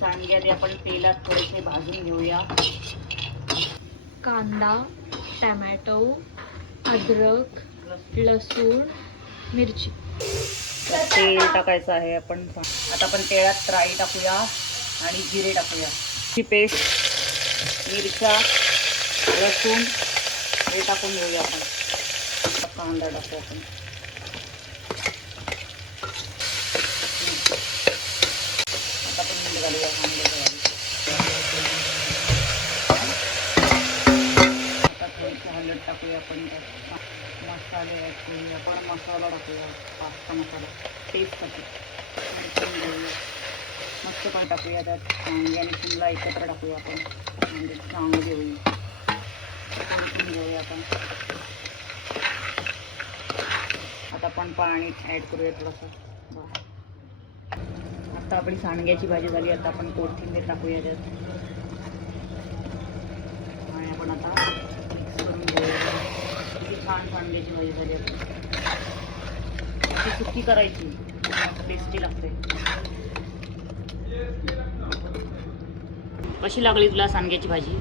सांडगे आधी आपण तेलात थोडेसे भाजून घेऊया. कांदा, टमॅटो, अद्रक, लसूण, मिरची. तेल टाकायचं आहे आपण. आता आपण तेलात राई टाकूया आणि जिरे टाकूया. ही पेस्ट, मिरच्या, लसूण हे टाकून घेऊया आपण. कांदा टाकू आपण. आता आपण मीठ घालूया कांद्याच्या आधी. आता थोडीशी हळद टाकूया आपण. मसाले ॲड करूया आपण. मसाला टाकूया, पास्ता मसाला टेस्टसाठी. घेऊया मस्त पण टाकूया त्यात. कांदे आणि शिमला एकत्र टाकूया आपण. म्हणजे चांगले होईल. परतून घेऊया आपण. आता आपण पाणी ॲड करूया थोडंसं. आता आपली सांडग्याची भाजी झाली. आता आपण कोथिंबीर टाकूया त्यात आणि आपण आता मिक्स करून घेऊया. किती छान सांडग्याची भाजी झाली. आपण ती सुकी करायची, टेस्टी लागते. कशी लागली तुला सांडग्याची भाजी?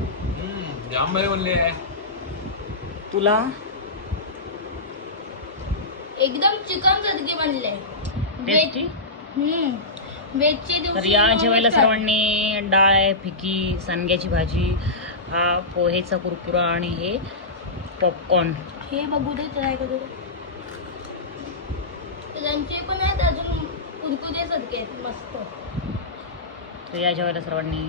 जाम भारी बनली आहे. तुला? एकदम चिकन सारखे बनले. टेस्टी. वेजचे तर दिवशी या जेवायला सर्वांनी डाळ फिकी, सांडग्याची भाजी, हा पोहेचा कुरकुरा आणि हे पॉपकॉर्न. हे बघू दे, ट्राय करू. त्यांचे पण आहेत अजून कुरकुरे सारखे आहेत मस्त. तर या जेवायला सर्वांनी